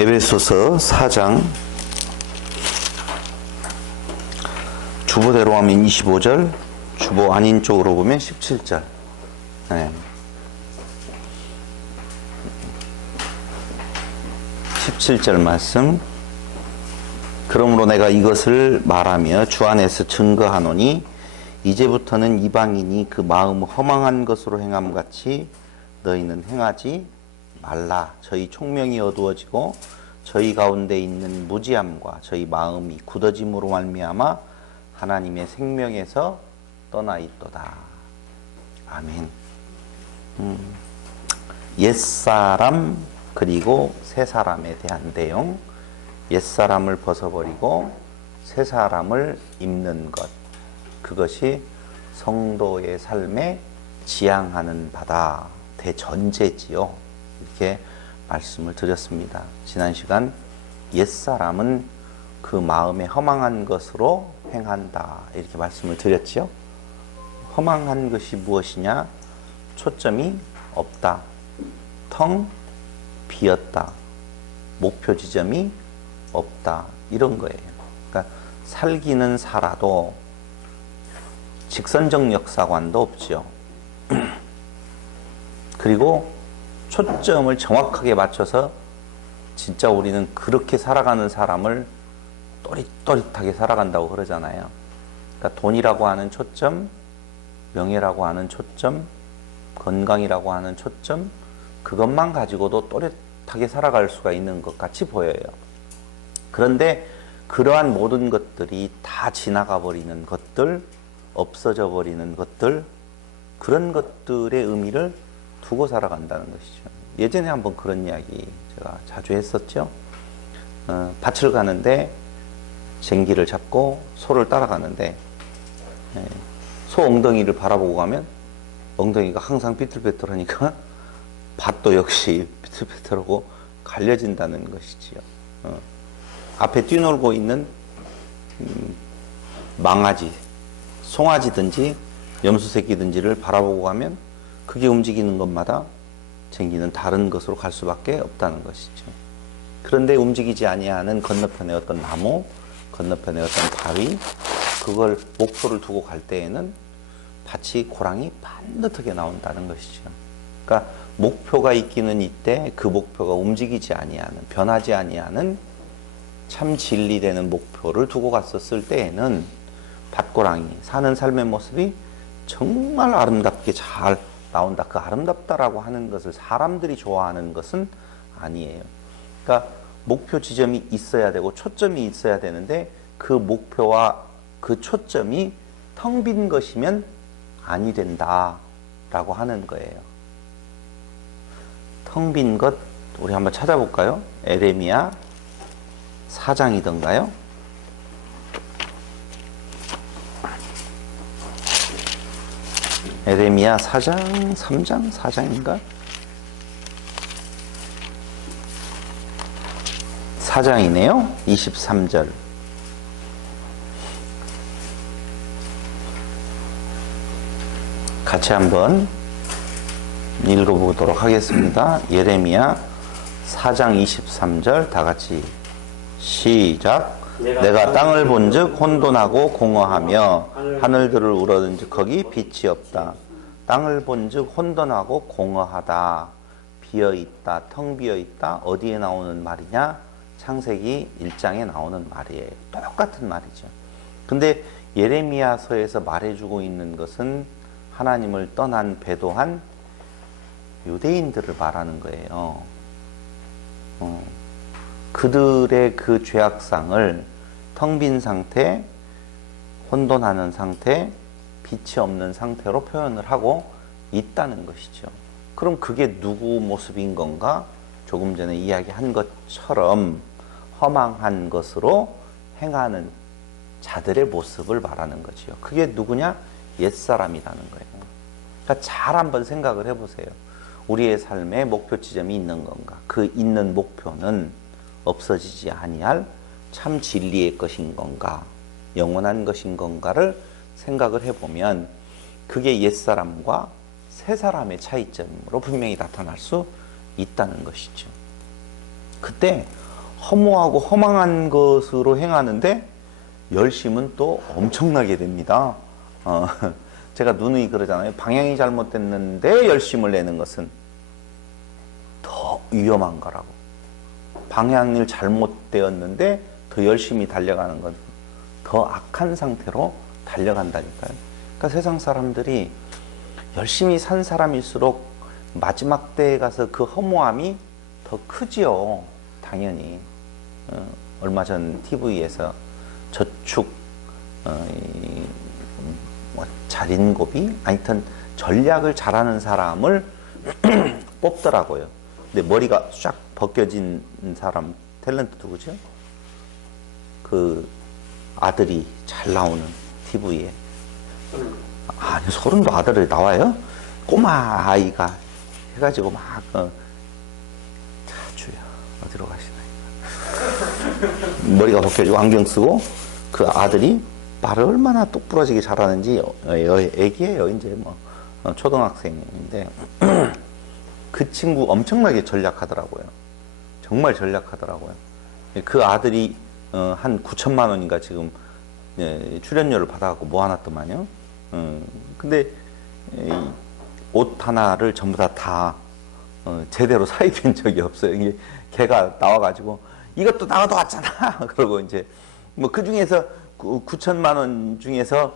에베소서 4장 주보대로 하면 25절, 주보 아닌 쪽으로 보면 17절. 네. 17절 말씀. 그러므로 내가 이것을 말하며 주 안에서 증거하노니 이제부터는 이방인이 그 마음 허망한 것으로 행함같이 너희는 행하지 말라. 저희 총명이 어두워지고 저희 가운데 있는 무지함과 저희 마음이 굳어짐으로 말미암아 하나님의 생명에서 떠나 있도다. 아멘. 옛사람 그리고 새사람에 대한 내용. 옛사람을 벗어버리고 새사람을 입는 것. 그것이 성도의 삶에 지향하는 바다. 대전제지요. 이렇게 말씀을 드렸습니다. 지난 시간 옛사람은 그 마음에 허망한 것으로 행한다. 이렇게 말씀을 드렸죠. 허망한 것이 무엇이냐? 초점이 없다. 텅 비었다. 목표 지점이 없다. 이런 거예요. 그러니까 살기는 살아도 직선적 역사관도 없죠. 그리고 초점을 정확하게 맞춰서 진짜 우리는 그렇게 살아가는 사람을 또릿또릿하게 살아간다고 그러잖아요. 그러니까 돈이라고 하는 초점, 명예라고 하는 초점, 건강이라고 하는 초점, 그것만 가지고도 또렷하게 살아갈 수가 있는 것 같이 보여요. 그런데 그러한 모든 것들이 다 지나가 버리는 것들, 없어져 버리는 것들, 그런 것들의 의미를 두고 살아간다는 것이죠. 예전에 한번 그런 이야기 제가 자주 했었죠. 밭을 가는데 쟁기를 잡고 소를 따라가는데 소 엉덩이를 바라보고 가면 엉덩이가 항상 삐뚤빼뚤하니까 밭도 역시 삐뚤빼뚤하고 갈려진다는 것이지요. 앞에 뛰놀고 있는 망아지, 송아지든지 염소새끼든지를 바라보고 가면 그게 움직이는 것마다 쟁기는 다른 것으로 갈 수밖에 없다는 것이죠. 그런데 움직이지 아니하는 건너편의 어떤 나무, 건너편의 어떤 바위, 그걸 목표를 두고 갈 때에는 밭이 고랑이 반듯하게 나온다는 것이죠. 그러니까 목표가 있기는 이때 그 목표가 움직이지 아니하는, 변하지 아니하는 참 진리되는 목표를 두고 갔었을 때에는 밭고랑이 사는 삶의 모습이 정말 아름답게 잘 나온다. 그 아름답다라고 하는 것을 사람들이 좋아하는 것은 아니에요. 그러니까 목표 지점이 있어야 되고 초점이 있어야 되는데 그 목표와 그 초점이 텅 빈 것이면 아니 된다라고 하는 거예요. 텅 빈 것 우리 한번 찾아볼까요? 에레미야 4장이던가요? 에레미야 4장, 3장, 4장인가? 4장이네요. 23절. 같이 한번 읽어보도록 하겠습니다. 예레미야 4장 23절 다 같이 시작. 내가 땅을 본즉 혼돈하고 공허하며 하늘들을 우러든즉 거기 빛이 없다. 땅을 본즉 혼돈하고 공허하다. 비어있다. 텅 비어있다. 어디에 나오는 말이냐? 창세기 1장에 나오는 말이에요. 똑같은 말이죠. 근데 예레미야서에서 말해주고 있는 것은 하나님을 떠난 배도한 유대인들을 말하는 거예요. 그들의 그 죄악상을 텅 빈 상태, 혼돈하는 상태, 빛이 없는 상태로 표현을 하고 있다는 것이죠. 그럼 그게 누구 모습인 건가? 조금 전에 이야기한 것처럼 허망한 것으로 행하는 자들의 모습을 말하는 거지요. 그게 누구냐? 옛사람이라는 거예요. 그러니까 잘 한번 생각을 해보세요. 우리의 삶에 목표 지점이 있는 건가? 그 있는 목표는 없어지지 아니할 참 진리의 것인 건가? 영원한 것인 건가를 생각을 해보면 그게 옛사람과 새사람의 차이점으로 분명히 나타날 수 있다는 것이죠. 그때 허무하고 허망한 것으로 행하는데 열심은 또 엄청나게 됩니다. 제가 누누이 그러잖아요. 방향이 잘못됐는데 열심을 내는 것은 더 위험한 거라고. 방향이 잘못되었는데 더 열심히 달려가는 건 더 악한 상태로 달려간다니까요. 그러니까 세상 사람들이 열심히 산 사람일수록 마지막 때에 가서 그 허무함이 더 크지요. 당연히. 얼마 전 TV에서 저축 자린고비? 하여튼 전략을 잘하는 사람을 뽑더라고요. 근데 머리가 쫙 벗겨진 사람 탤런트 누구죠? 그 아들이 잘 나오는 TV에. 아니, 30도 아들이 나와요? 꼬마 아이가 해가지고 막 자, 주야 어디로 가시나. 머리가 벗겨지고 안경 쓰고 그 아들이 말을 얼마나 똑부러지게 잘하는지. 애기예요. 이제 뭐 초등학생인데 그 친구 엄청나게 전략하더라고요. 정말 전략하더라고요. 그 아들이 한 9천만 원인가 지금 출연료를 받아갖고 모아놨더만요. 근데 옷 하나를 전부 다 제대로 사입은 적이 없어요. 이게 걔가 나와가지고 이것도 나와도 왔잖아. 그러고 이제 뭐 그 중에서 9천만 원 중에서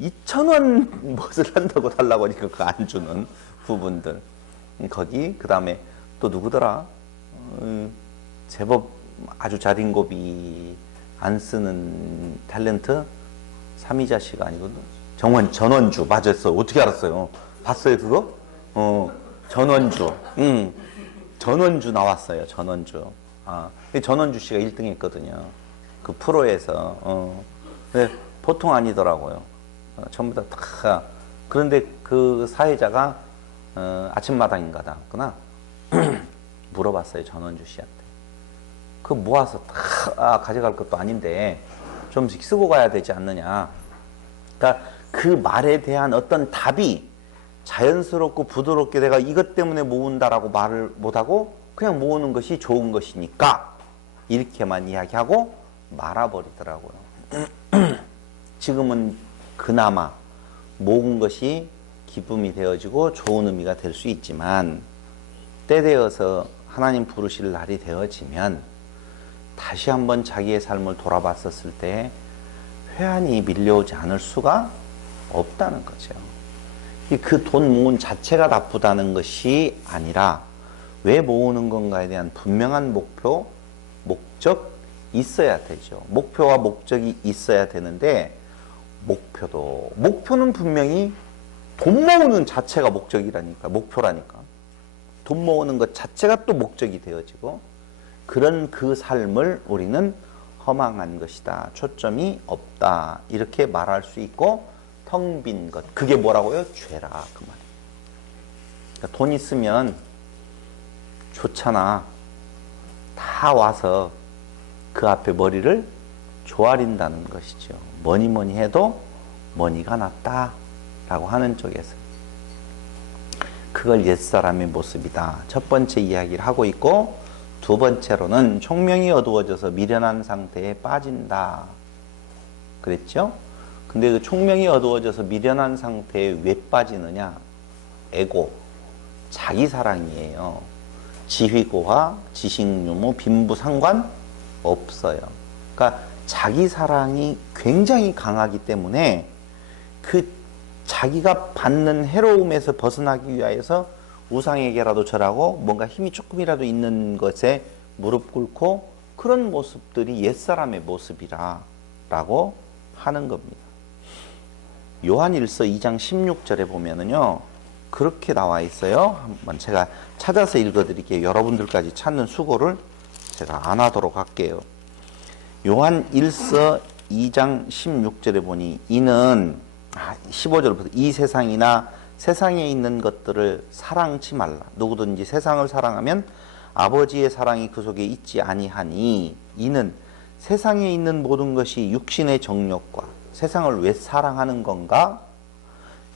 2,000원 무엇을 한다고 달라고 하니까 그거 안 주는 부분들. 거기 그 다음에 또 누구더라? 제법 아주 자린고비 안 쓰는 탤런트 삼이자씨가 아니거든. 전원주 맞았어. 어떻게 알았어요? 봤어요 그거? 전원주. 전원주 나왔어요. 전원주. 전원주 씨가 1등 했거든요. 그 프로에서. 근데 보통 아니더라고요. 전부 다. 그런데 그 사회자가 아침마당인가 다 물어봤어요. 전원주 씨한테. 그 모아서 다 가져갈 것도 아닌데 좀씩 쓰고 가야 되지 않느냐. 그러니까 그 말에 대한 어떤 답이 자연스럽고 부드럽게 내가 이것 때문에 모은다라고 말을 못하고 그냥 모으는 것이 좋은 것이니까 이렇게만 이야기하고 말아버리더라고요. 지금은 그나마 모은 것이 기쁨이 되어지고 좋은 의미가 될 수 있지만 때 되어서 하나님 부르실 날이 되어지면 다시 한번 자기의 삶을 돌아봤었을 때 회한이 밀려오지 않을 수가 없다는 거죠. 그 돈 모은 자체가 나쁘다는 것이 아니라 왜 모으는 건가에 대한 분명한 목표, 목적 있어야 되죠. 목표와 목적이 있어야 되는데 목표는 분명히 돈 모으는 자체가 목적이라니까, 목표라니까. 돈 모으는 것 자체가 또 목적이 되어지고 그런 그 삶을 우리는 허망한 것이다. 초점이 없다. 이렇게 말할 수 있고 텅 빈 것. 그게 뭐라고요? 죄라. 그 말이에요. 그러니까 돈 있으면 좋잖아. 다 와서 그 앞에 머리를 조아린다는 것이죠. 뭐니 해도 머니가 낫다. 라고 하는 쪽에서. 그걸 옛사람의 모습이다. 첫 번째 이야기를 하고 있고 두 번째로는 총명이 어두워져서 미련한 상태에 빠진다. 그랬죠? 근데 그 총명이 어두워져서 미련한 상태에 왜 빠지느냐? 에고, 자기사랑이에요. 지휘고와 지식유무, 빈부 상관 없어요. 그러니까 자기사랑이 굉장히 강하기 때문에 그 자기가 받는 해로움에서 벗어나기 위하여서 우상에게라도 절하고 뭔가 힘이 조금이라도 있는 것에 무릎 꿇고 그런 모습들이 옛사람의 모습이라고 하는 겁니다. 요한일서 2장 16절에 보면은요, 그렇게 나와 있어요. 한번 제가 찾아서 읽어드릴게요. 여러분들까지 찾는 수고를 제가 안 하도록 할게요. 요한일서 2장 16절에 보니 이는 15절부터 이 세상이나 세상에 있는 것들을 사랑치 말라. 누구든지 세상을 사랑하면 아버지의 사랑이 그 속에 있지 아니하니 이는 세상에 있는 모든 것이 육신의 정욕과 세상을 왜 사랑하는 건가?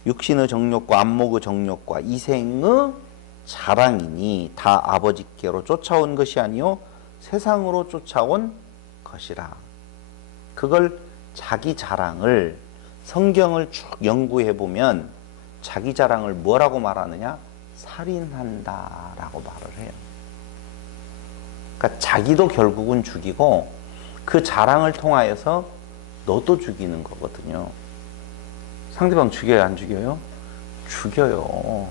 육신의 정욕과 안목의 정욕과 이생의 자랑이니 다 아버지께로 쫓아온 것이 아니요 세상으로 쫓아온 것이라. 그걸 자기 자랑을 성경을 쭉 연구해 보면 자기 자랑을 뭐라고 말하느냐? 살인한다라고 말을 해요. 그러니까 자기도 결국은 죽이고 그 자랑을 통하여서 너도 죽이는 거거든요. 상대방 죽여요, 안 죽여요? 죽여요.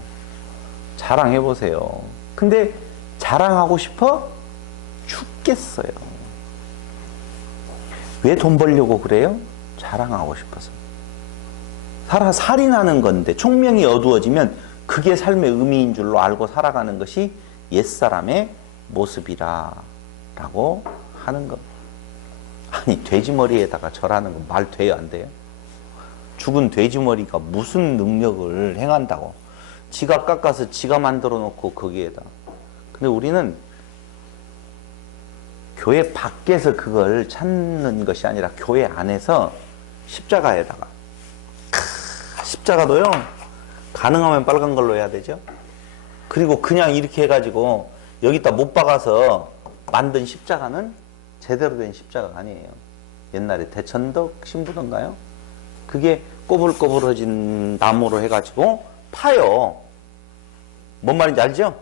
자랑해 보세요. 근데 자랑하고 싶어? 죽겠어요. 왜 돈 벌려고 그래요? 자랑하고 싶어서. 살인하는 건데 총명이 어두워지면 그게 삶의 의미인 줄로 알고 살아가는 것이 옛사람의 모습이라고 하는 것. 아니, 돼지머리에다가 절하는 건 말 돼요, 안 돼요? 죽은 돼지머리가 무슨 능력을 행한다고. 지가 깎아서 지가 만들어 놓고 거기에다. 근데 우리는 교회 밖에서 그걸 찾는 것이 아니라 교회 안에서 십자가에다가. 십자가도요, 가능하면 빨간 걸로 해야 되죠. 그리고 그냥 이렇게 해가지고 여기다 못 박아서 만든 십자가는 제대로 된 십자가가 아니에요. 옛날에 대천덕 신부던가요? 그게 꼬불꼬불해진 나무로 해가지고 파요. 뭔 말인지 알죠?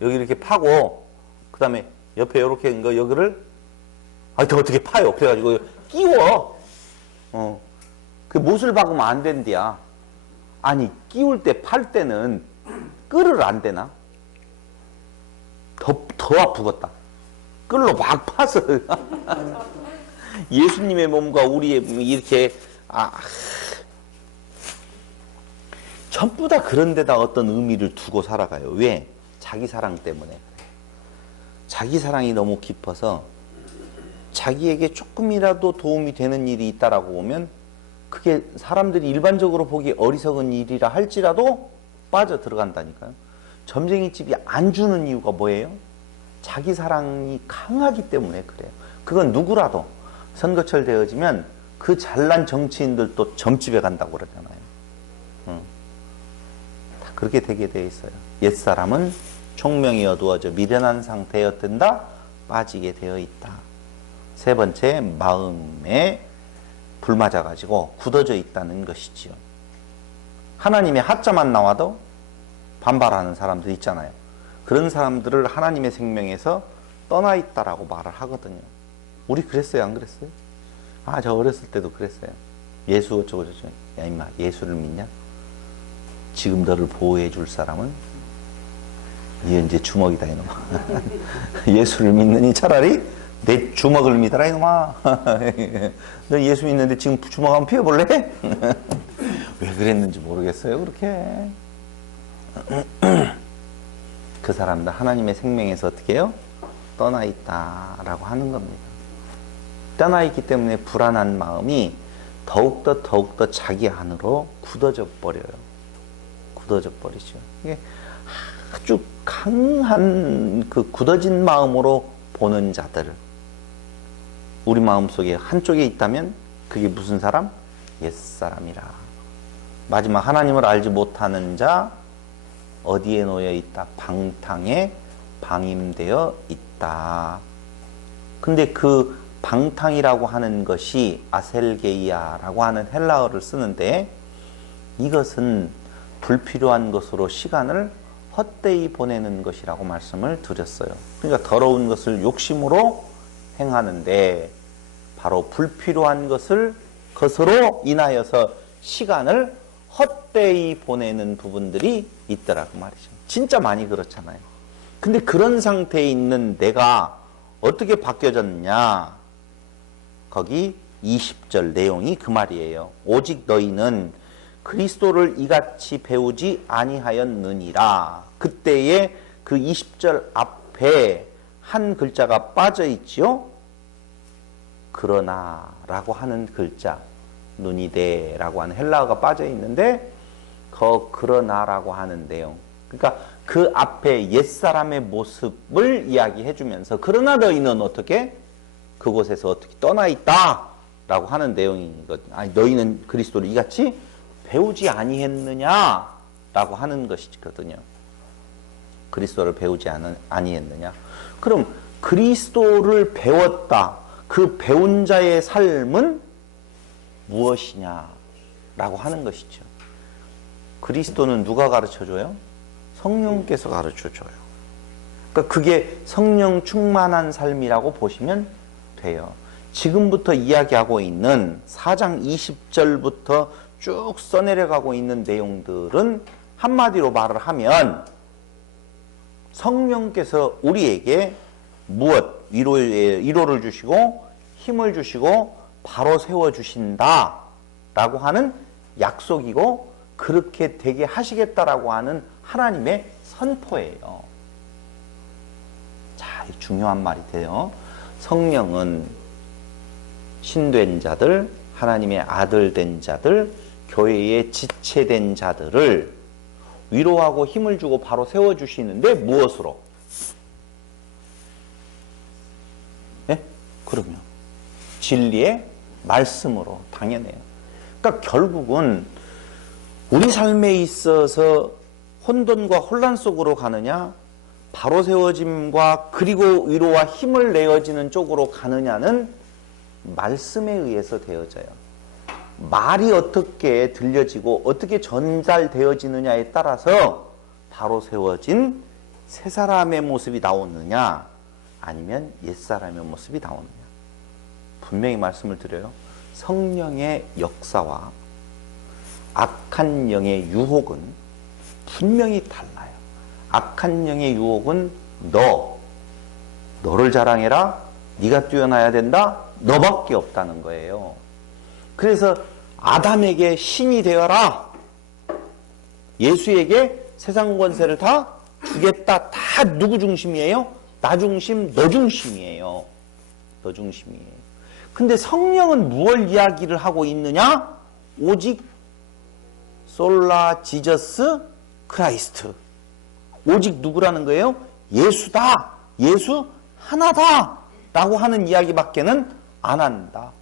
여기 이렇게 파고 그 다음에 옆에 이렇게 한 거 여기를 어떻게 파요. 그래가지고 끼워. 그 못을 박으면 안 된대야. 아니, 끼울 때 팔 때는 끌을 안 되나? 더 아프겠다. 끌로 막 파서 예수님의 몸과 우리의 몸이 이렇게 전부 다 그런 데다 어떤 의미를 두고 살아가요. 왜? 자기 사랑 때문에. 자기 사랑이 너무 깊어서 자기에게 조금이라도 도움이 되는 일이 있다라고 보면 그게 사람들이 일반적으로 보기 어리석은 일이라 할지라도 빠져 들어간다니까요. 점쟁이집이 안 주는 이유가 뭐예요? 자기 사랑이 강하기 때문에 그래요. 그건 누구라도 선거철 되어지면 그 잘난 정치인들도 점집에 간다고 그러잖아요. 다 그렇게 되게 돼 있어요. 옛사람은 총명이 어두워져 미련한 상태였던다 빠지게 되어 있다. 세 번째, 마음에 불맞아가지고 굳어져 있다는 것이지요. 하나님의 하자만 나와도 반발하는 사람들 있잖아요. 그런 사람들을 하나님의 생명에서 떠나 있다라고 말을 하거든요. 우리 그랬어요, 안 그랬어요? 저 어렸을 때도 그랬어요. 예수 어쩌고 저쩌고. 야, 임마, 예수를 믿냐? 지금 너를 보호해 줄 사람은 이게 이제 주먹이다, 이놈아. 예수를 믿느니 차라리 내 주먹을 믿어라, 이놈아. 너 예수 믿는데 지금 주먹 한번 피워볼래? 왜 그랬는지 모르겠어요, 그렇게. 그 사람들 하나님의 생명에서 어떻게 해요? 떠나 있다라고 하는 겁니다. 떠나 있기 때문에 불안한 마음이 더욱더 자기 안으로 굳어져 버려요. 굳어져 버리죠. 이게 아주 강한 그 굳어진 마음으로 보는 자들. 우리 마음속에 한쪽에 있다면 그게 무슨 사람? 옛사람이라. 마지막 하나님을 알지 못하는 자 어디에 놓여 있다? 방탕에 방임되어 있다. 근데 그 방탕이라고 하는 것이 아셀게이아라고 하는 헬라어를 쓰는데 이것은 불필요한 것으로 시간을 헛되이 보내는 것이라고 말씀을 드렸어요. 그러니까 더러운 것을 욕심으로 행하는데 바로 불필요한 것으로 인하여서 시간을 헛되이 보내는 부분들이 있더라고 말이죠. 진짜 많이 그렇잖아요. 근데 그런 상태에 있는 내가 어떻게 바뀌어졌냐? 거기 20절 내용이 그 말이에요. 오직 너희는 그리스도를 이같이 배우지 아니하였느니라. 그때에 그 20절 앞에 한 글자가 빠져 있지요. 그러나 라고 하는 글자, 누니데라고 하는 헬라어가 빠져 있는데 그러나라고 하는 내용. 그러니까 그 앞에 옛사람의 모습을 이야기해 주면서 그러나 너희는 어떻게? 그곳에서 어떻게 떠나 있다 라고 하는 내용이거든요. 아니, 너희는 그리스도를 이같이 배우지 아니했느냐 라고 하는 것이거든요. 그리스도를 배우지 아니했느냐. 그럼 그리스도를 배웠다. 그 배운 자의 삶은 무엇이냐라고 하는 것이죠. 그리스도는 누가 가르쳐줘요? 성령께서 가르쳐줘요. 그러니까 그게 성령 충만한 삶이라고 보시면 돼요. 지금부터 이야기하고 있는 4장 20절부터 쭉 써내려가고 있는 내용들은 한마디로 말을 하면 성령께서 우리에게 무엇? 위로를 주시고 힘을 주시고 바로 세워주신다 라고 하는 약속이고 그렇게 되게 하시겠다라고 하는 하나님의 선포예요. 자, 중요한 말이 돼요. 성령은 신된 자들, 하나님의 아들 된 자들, 교회의 지체된 자들을 위로하고 힘을 주고 바로 세워주시는데 무엇으로? 예? 그럼요. 진리의 말씀으로. 당연해요. 그러니까 결국은 우리 삶에 있어서 혼돈과 혼란 속으로 가느냐, 바로 세워짐과 그리고 위로와 힘을 내어지는 쪽으로 가느냐는 말씀에 의해서 되어져요. 말이 어떻게 들려지고 어떻게 전달되어지느냐에 따라서 바로 세워진 새 사람의 모습이 나오느냐 아니면 옛사람의 모습이 나오느냐. 분명히 말씀을 드려요. 성령의 역사와 악한 영의 유혹은 분명히 달라요. 악한 영의 유혹은 너를 자랑해라, 네가 뛰어나야 된다, 너밖에 없다는 거예요. 그래서 아담에게 신이 되어라, 예수에게 세상 권세를 다 주겠다. 다 누구 중심이에요? 나 중심, 너 중심이에요. 너 중심이에요. 근데 성령은 무엇 이야기를 하고 있느냐? 오직 솔라 지저스 크라이스트. 오직 누구라는 거예요? 예수다. 예수 하나다. 라고 하는 이야기밖에는 안 한다.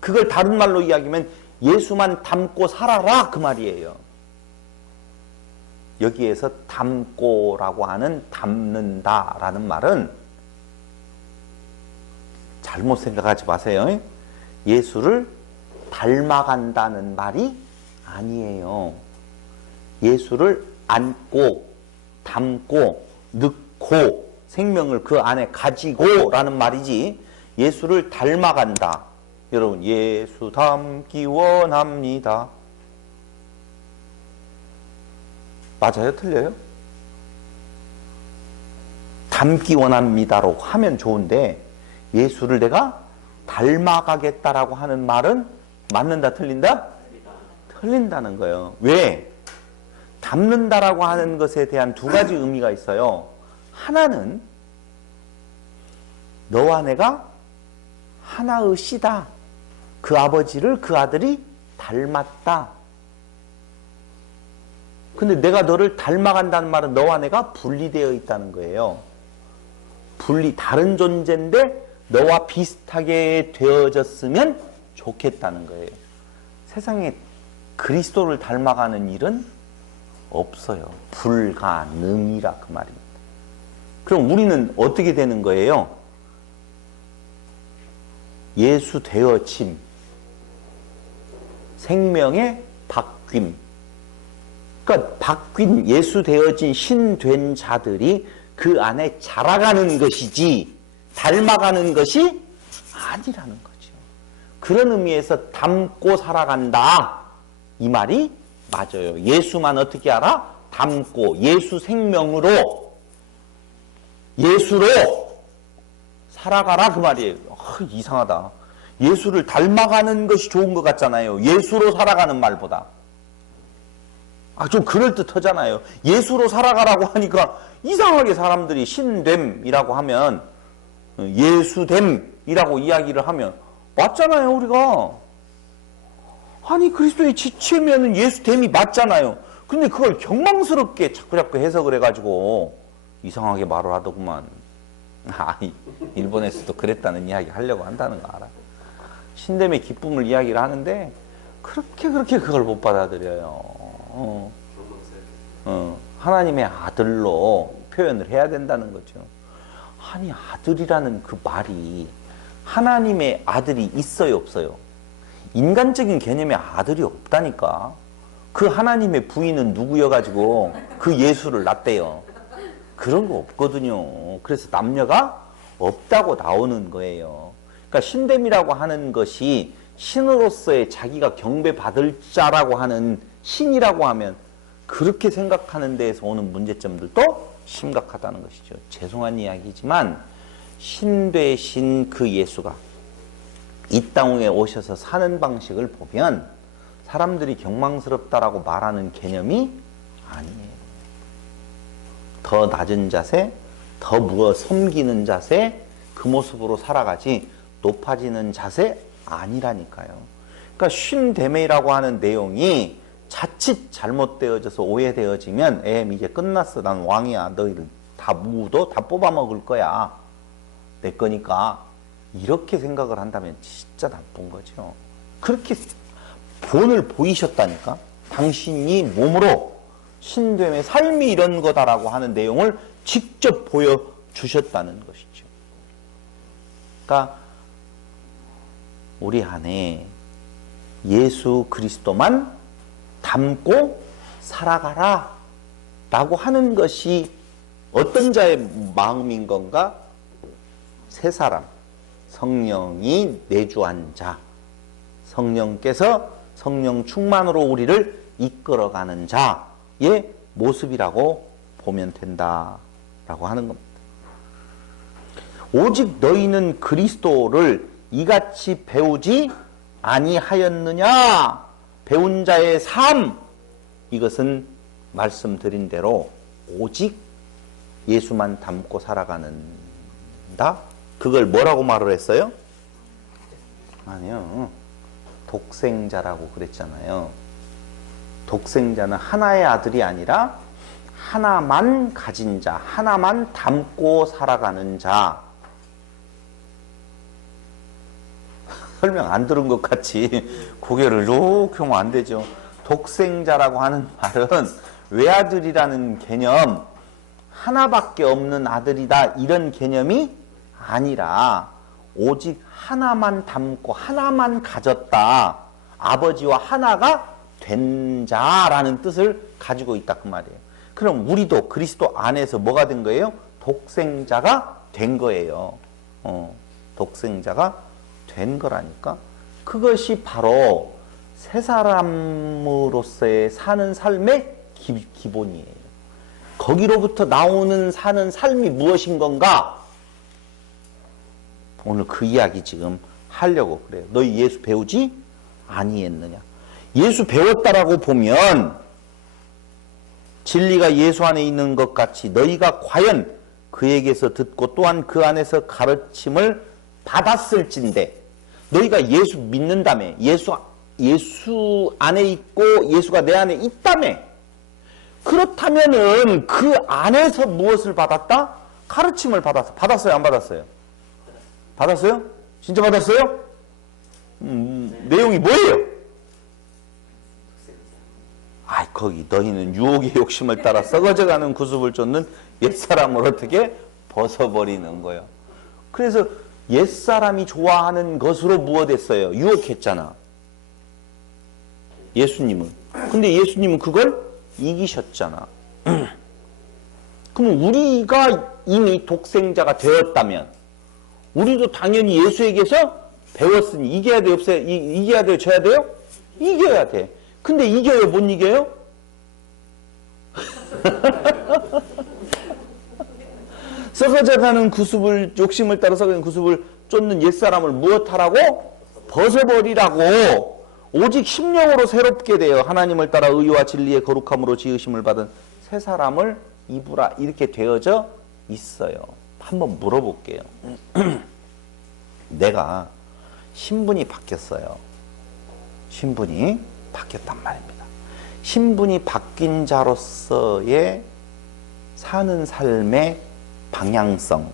그걸 다른 말로 이야기하면 예수만 닮고 살아라 그 말이에요. 여기에서 닮고라고 하는 닮는다라는 말은 잘못 생각하지 마세요. 예수를 닮아간다는 말이 아니에요. 예수를 안고 담고 넣고 생명을 그 안에 가지고 라는 말이지 예수를 닮아간다. 여러분 예수 닮기 원합니다. 맞아요? 틀려요? 닮기 원합니다로 하면 좋은데 예수를 내가 닮아가겠다라고 하는 말은 맞는다 틀린다? 틀린다는 거예요. 왜? 닮는다라고 하는 것에 대한 두 가지 의미가 있어요. 하나는 너와 내가 하나의 씨다. 그 아버지를 그 아들이 닮았다. 근데 내가 너를 닮아간다는 말은 너와 내가 분리되어 있다는 거예요. 다른 존재인데 너와 비슷하게 되어졌으면 좋겠다는 거예요. 세상에 그리스도를 닮아가는 일은 없어요. 불가능이라 그 말입니다. 그럼 우리는 어떻게 되는 거예요? 예수 되어짐, 생명의 바뀜. 그러니까 바뀐 예수 되어진 신된 자들이 그 안에 자라가는 것이지 닮아가는 것이 아니라는 거죠. 그런 의미에서 닮고 살아간다. 이 말이 맞아요. 예수만 어떻게 알아? 닮고 예수 생명으로 예수로 살아가라 그 말이에요. 이상하다. 예수를 닮아가는 것이 좋은 것 같잖아요. 예수로 살아가는 말보다. 좀 그럴듯하잖아요. 예수로 살아가라고 하니까 이상하게 사람들이 신됨이라고 하면 예수됨이라고 이야기를 하면 맞잖아요. 우리가. 아니 그리스도의 지체면 예수됨이 맞잖아요. 근데 그걸 경망스럽게 자꾸 해석을 해가지고 이상하게 말을 하더구만. 일본에서도 그랬다는 이야기 하려고 한다는 거 알아. 신됨의 기쁨을 이야기를 하는데 그렇게 그걸 못 받아들여요. 하나님의 아들로 표현을 해야 된다는 거죠. 아니, 아들이라는 그 말이 하나님의 아들이 있어요, 없어요? 인간적인 개념의 아들이 없다니까. 그 하나님의 부인은 누구여가지고 그 예수를 낳대요. 그런 거 없거든요. 그래서 남녀가 없다고 나오는 거예요. 그러니까 신됨이라고 하는 것이 신으로서의 자기가 경배받을 자라고 하는 신이라고 하면 그렇게 생각하는 데에서 오는 문제점들도 심각하다는 것이죠. 죄송한 이야기지만 신 되신 그 예수가 이 땅에 오셔서 사는 방식을 보면 사람들이 경망스럽다라고 말하는 개념이 아니에요. 더 낮은 자세, 더 섬기는 자세, 그 모습으로 살아가지 높아지는 자세 아니라니까요. 그러니까 쉰대매라고 하는 내용이 자칫 잘못되어져서 오해되어지면 이제 끝났어. 난 왕이야. 너희들 다 무도 다 뽑아먹을 거야. 내 거니까. 이렇게 생각을 한다면 진짜 나쁜 거죠. 그렇게 본을 보이셨다니까. 당신이 몸으로 신됨의 삶이 이런 거다라고 하는 내용을 직접 보여주셨다는 것이죠. 그러니까 우리 안에 예수 그리스도만 담고 살아가라 라고 하는 것이 어떤 자의 마음인 건가? 세 사람, 성령이 내주한 자, 성령께서 성령 충만으로 우리를 이끌어가는 자의 모습이라고 보면 된다라고 하는 겁니다. 오직 너희는 그리스도를 이같이 배우지 아니하였느냐? 배운 자의 삶, 이것은 말씀드린 대로 오직 예수만 담고 살아가는다? 그걸 뭐라고 말을 했어요? 아니요. 독생자라고 그랬잖아요. 독생자는 하나의 아들이 아니라 하나만 가진 자, 하나만 담고 살아가는 자. 설명 안 들은 것 같이 고개를 이렇게 하면 안 되죠. 독생자라고 하는 말은 외아들이라는 개념, 하나밖에 없는 아들이다 이런 개념이 아니라 오직 하나만 담고 하나만 가졌다. 아버지와 하나가 된 자라는 뜻을 가지고 있다 그 말이에요. 그럼 우리도 그리스도 안에서 뭐가 된 거예요? 독생자가 된 거예요. 독생자가 된 거라니까. 그것이 바로 새 사람으로서의 사는 삶의 기본이에요. 거기로부터 나오는 사는 삶이 무엇인 건가? 오늘 그 이야기 지금 하려고 그래요. 너희 예수 배우지 아니했느냐? 예수 배웠다라고 보면 진리가 예수 안에 있는 것 같이 너희가 과연 그에게서 듣고 또한 그 안에서 가르침을 받았을진데, 너희가 예수 믿는다며, 예수 안에 있고 예수가 내 안에 있다며, 그렇다면은 그 안에서 무엇을 받았다? 가르침을 받았어. 받았어요? 안 받았어요? 받았어요? 진짜 받았어요? 내용이 뭐예요? 거기 너희는 유혹의 욕심을 따라 썩어져가는 구습을 쫓는 옛사람을 어떻게 벗어버리는 거예요. 그래서 옛사람이 좋아하는 것으로 무엇했어요? 유혹했잖아. 예수님은. 근데 예수님은 그걸 이기셨잖아. 그럼 우리가 이미 독생자가 되었다면 우리도 당연히 예수에게서 배웠으니 이겨야 돼요? 없어요? 이겨야 돼요? 져야 돼요? 이겨야 돼. 근데 이겨요? 못 이겨요? 썩어져가는 구습을, 욕심을 따라 썩어가는 구습을 쫓는 옛사람을 무엇하라고? 벗어버리라고. 오직 심령으로 새롭게 되어 하나님을 따라 의와 진리의 거룩함으로 지으심을 받은 새 사람을 입으라. 이렇게 되어져 있어요. 한번 물어볼게요. 내가 신분이 바뀌었어요. 신분이 바뀌었단 말입니다. 신분이 바뀐 자로서의 사는 삶의 방향성.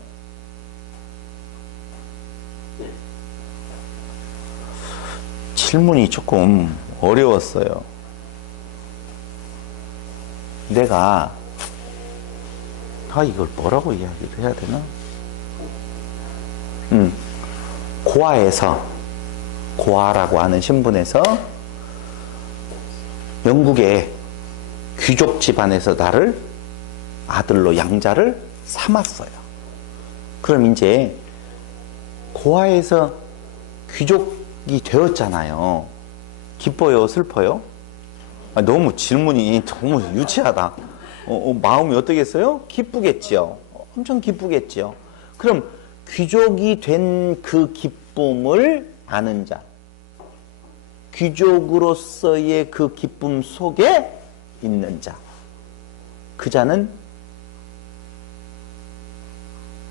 질문이 조금 어려웠어요. 내가 이걸 뭐라고 이야기를 해야 되나? 고아에서, 고아라고 하는 신분에서 영국의 귀족 집안에서 나를 아들로 양자를 삼았어요. 그럼 이제 고아에서 귀족이 되었잖아요. 기뻐요, 슬퍼요? 너무 질문이 너무 유치하다. 마음이 어떻겠어요? 기쁘겠지요. 엄청 기쁘겠지요. 그럼 귀족이 된 그 기쁨을 아는 자, 귀족으로서의 그 기쁨 속에 있는 자, 그 자는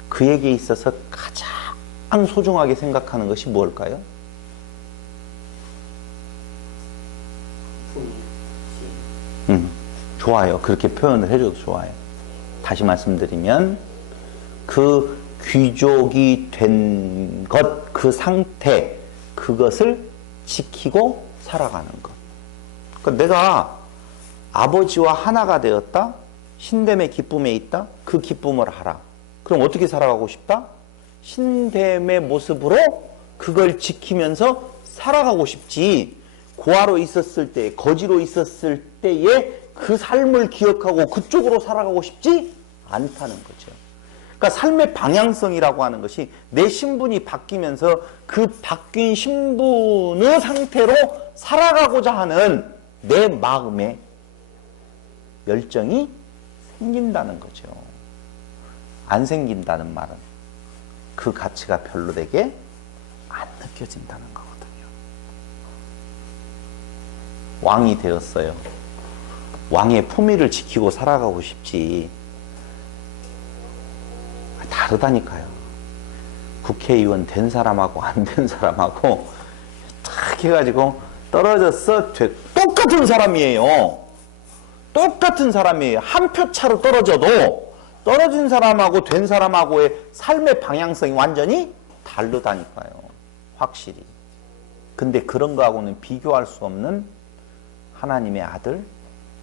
그에게 있어서 가장 소중하게 생각하는 것이 무엇일까요? 좋아요. 그렇게 표현을 해줘도 좋아요. 다시 말씀드리면 그 귀족이 된 것, 그 상태, 그것을 지키고 살아가는 것. 그러니까 내가 아버지와 하나가 되었다, 신됨의 기쁨에 있다, 그 기쁨을 알아. 그럼 어떻게 살아가고 싶다? 신됨의 모습으로 그걸 지키면서 살아가고 싶지. 고아로 있었을 때, 거지로 있었을 때의 그 삶을 기억하고 그쪽으로 살아가고 싶지 않다는 거죠. 그러니까 삶의 방향성이라고 하는 것이 내 신분이 바뀌면서 그 바뀐 신분의 상태로 살아가고자 하는 내 마음의 열정이 생긴다는 거죠. 안 생긴다는 말은 그 가치가 별로 되게 안 느껴진다는 거거든요. 왕이 되었어요. 왕의 품위를 지키고 살아가고 싶지. 다르다니까요. 국회의원 된 사람하고 안 된 사람하고 딱 해가지고 떨어졌어. 똑같은 사람이에요. 똑같은 사람이에요. 한 표 차로 떨어져도 떨어진 사람하고 된 사람하고의 삶의 방향성이 완전히 다르다니까요. 확실히. 근데 그런 거하고는 비교할 수 없는 하나님의 아들,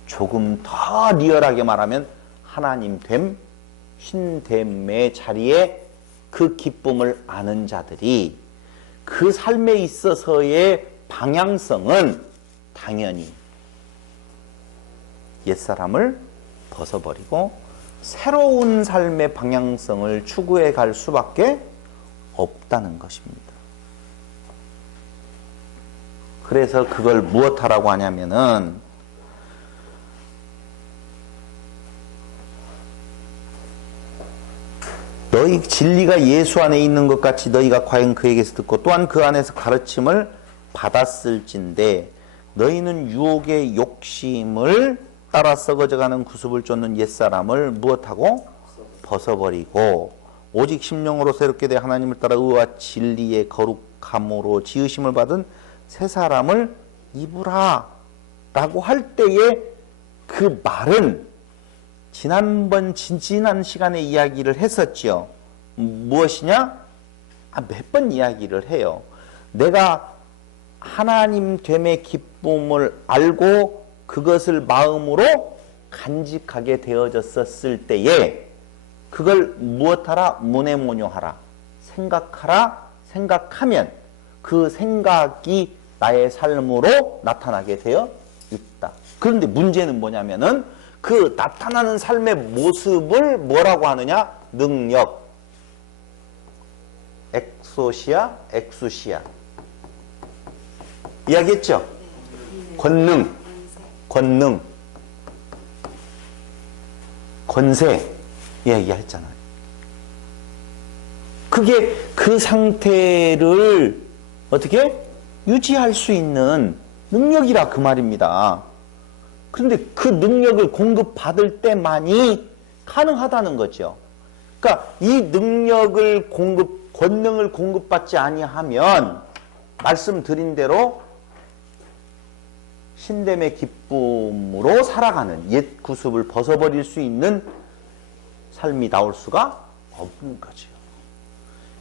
조금 더 리얼하게 말하면 하나님 됨, 신됨의 자리에 그 기쁨을 아는 자들이 그 삶에 있어서의 방향성은 당연히 옛사람을 벗어버리고 새로운 삶의 방향성을 추구해 갈 수밖에 없다는 것입니다. 그래서 그걸 무엇하라고 하냐면은 너희 진리가 예수 안에 있는 것 같이 너희가 과연 그에게서 듣고 또한 그 안에서 가르침을 받았을진데 너희는 유혹의 욕심을 따라 썩어져가는 구습을 쫓는 옛사람을 무엇하고? 벗어버리고 오직 심령으로 새롭게 되어 하나님을 따라 의와 진리의 거룩함으로 지으심을 받은 새 사람을 입으라 라고 할 때에 그 말은 지난 시간에 이야기를 했었죠. 무엇이냐? 몇 번 이야기를 해요. 내가 하나님 됨의 기쁨을 알고 그것을 마음으로 간직하게 되어졌었을 때에 그걸 무엇하라? 문해모뇨하라. 생각하라. 생각하면 그 생각이 나의 삶으로 나타나게 되어 있다. 그런데 문제는 뭐냐면은 그 나타나는 삶의 모습을 뭐라고 하느냐? 능력. 엑소시아, 엑수시아. 이야기했죠? 권능, 권능, 권세 이야기했잖아요. 그게 그 상태를 어떻게 유지할 수 있는 능력이라 그 말입니다. 그런데 그 능력을 공급받을 때만이 가능하다는 거죠. 그러니까 이 능력을 권능을 공급받지 아니하면 말씀드린 대로 신됨의 기쁨으로 살아가는 옛 구습을 벗어버릴 수 있는 삶이 나올 수가 없는 거죠.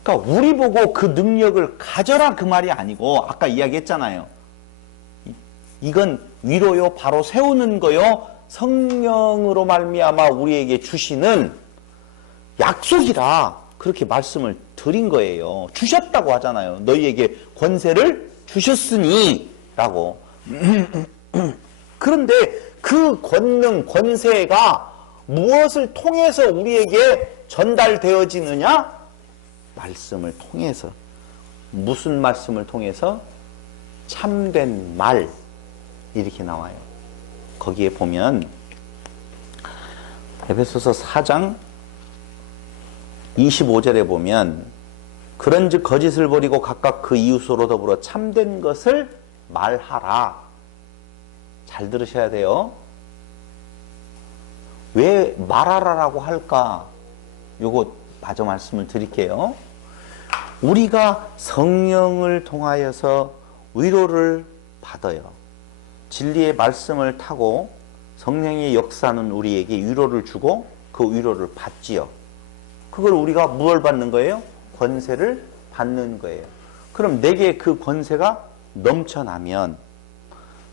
그러니까 우리 보고 그 능력을 가져라 그 말이 아니고 아까 이야기했잖아요. 이건 위로요, 바로 세우는 거요, 성령으로 말미암아 우리에게 주시는 약속이라 그렇게 말씀을 드린 거예요. 주셨다고 하잖아요. 너희에게 권세를 주셨으니 라고. 그런데 그 권능, 권세가 무엇을 통해서 우리에게 전달되어지느냐? 말씀을 통해서. 무슨 말씀을 통해서? 참된 말, 이렇게 나와요. 거기에 보면 에베소서 4장 25절에 보면 그런즉 거짓을 버리고 각각 그 이웃으로 더불어 참된 것을 말하라. 잘 들으셔야 돼요. 왜 말하라라고 할까? 요거 마저 말씀을 드릴게요. 우리가 성령을 통하여서 위로를 받아요. 진리의 말씀을 타고 성령의 역사는 우리에게 위로를 주고 그 위로를 받지요. 그걸 우리가 무엇을 받는 거예요? 권세를 받는 거예요. 그럼 내게 그 권세가 넘쳐나면